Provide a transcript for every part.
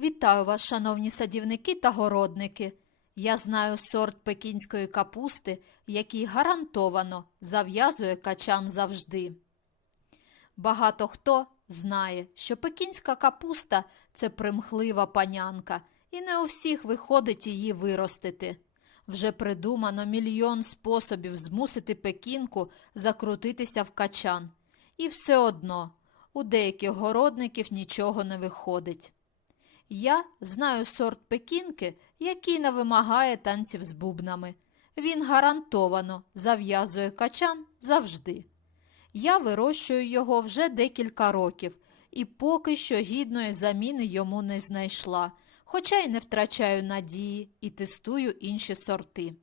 Вітаю вас, шановні садівники та городники. Я знаю сорт пекінської капусти, який гарантовано зав'язує качан завжди. Багато хто знає, що пекінська капуста це примхлива панянка, і не у всіх виходить її виростити. Вже придумано мільйон способів змусити пекінку закрутитися в качан. І все одно у деяких городників нічого не виходить. Я знаю сорт пекінки, який не вимагає танців з бубнами. Він гарантовано зав'язує качан завжди. Я вирощую його вже декілька років і поки що гідної заміни йому не знайшла, хоча й не втрачаю надії і тестую інші сорти.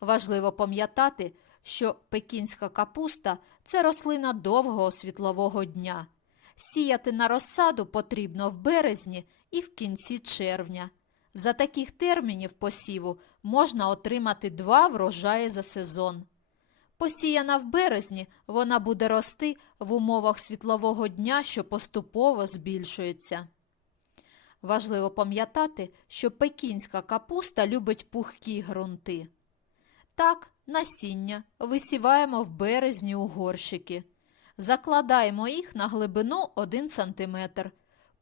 Важливо пам'ятати, що пекінська капуста це рослина довгого світлового дня. Сіяти на розсаду потрібно в березні і в кінці червня. За таких термінів посіву можна отримати два врожаї за сезон. Посіяна в березні, вона буде рости в умовах світлового дня, що поступово збільшується. Важливо пам'ятати, що пекінська капуста любить пухкі ґрунти. Так, насіння висіваємо в березні у горщики. Закладаємо їх на глибину 1 см,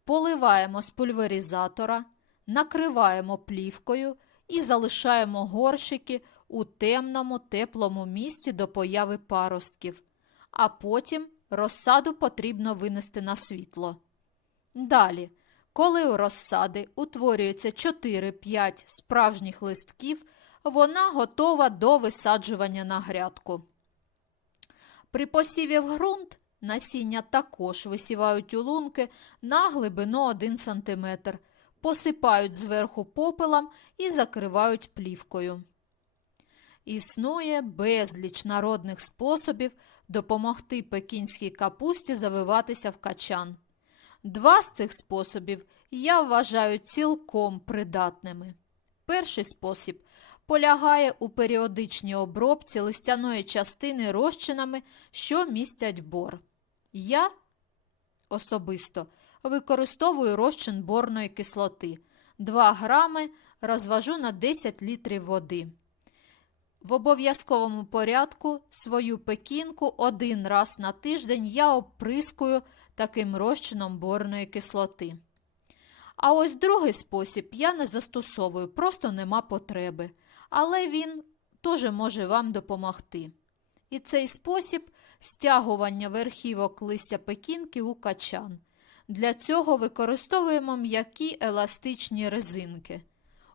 поливаємо з пульверизатора, накриваємо плівкою і залишаємо горщики у темному теплому місці до появи паростків, а потім розсаду потрібно винести на світло. Далі, коли у розсади утворюється 4-5 справжніх листків, вона готова до висаджування на грядку. При посіві в ґрунт насіння також висівають у лунки на глибину 1 см, посипають зверху попелом і закривають плівкою. Існує безліч народних способів допомогти пекінській капусті завиватися в качан. Два з цих способів я вважаю цілком придатними. Перший спосіб полягає у періодичній обробці листяної частини розчинами, що містять бор. Я особисто використовую розчин борної кислоти. 2 грами розвожу на 10 літрів води. В обов'язковому порядку свою пекінку один раз на тиждень я оприскую таким розчином борної кислоти. А ось другий спосіб я не застосовую, просто нема потреби. Але він теж може вам допомогти. І цей спосіб стягування верхівок листя пекінки у качан. Для цього використовуємо м'які еластичні резинки.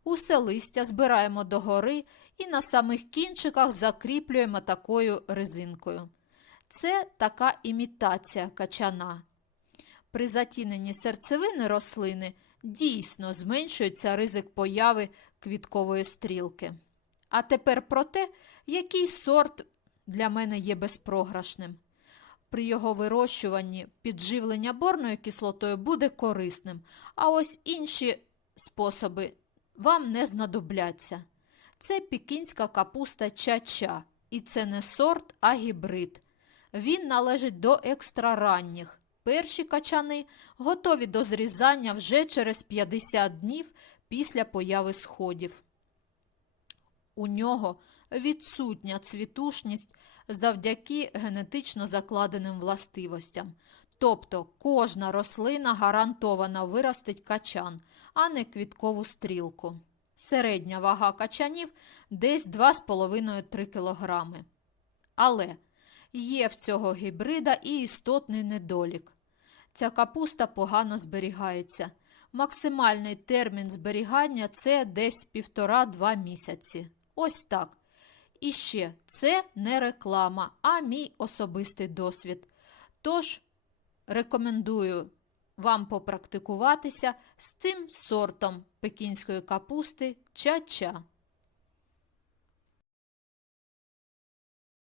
Усе листя збираємо догори і на самих кінчиках закріплюємо такою резинкою. Це така імітація качана. При затіненні серцевини рослини дійсно зменшується ризик появи квіткової стрілки. А тепер про те, який сорт для мене є безпрограшним. При його вирощуванні підживлення борною кислотою буде корисним, а ось інші способи вам не знадобляться. Це пікінська капуста чача, і це не сорт, а гібрид. Він належить до екстраранніх. Перші качани готові до зрізання вже через 50 днів після появи сходів. У нього відсутня цвітушність завдяки генетично закладеним властивостям. Тобто кожна рослина гарантовано виростить качан, а не квіткову стрілку. Середня вага качанів десь 2,5-3 кг. Але є в цього гібрида і істотний недолік. Ця капуста погано зберігається. Максимальний термін зберігання це десь 1,5-2 місяці. Ось так. І ще це не реклама, а мій особистий досвід. Тож рекомендую вам попрактикуватися з цим сортом пекінської капусти ча-ча.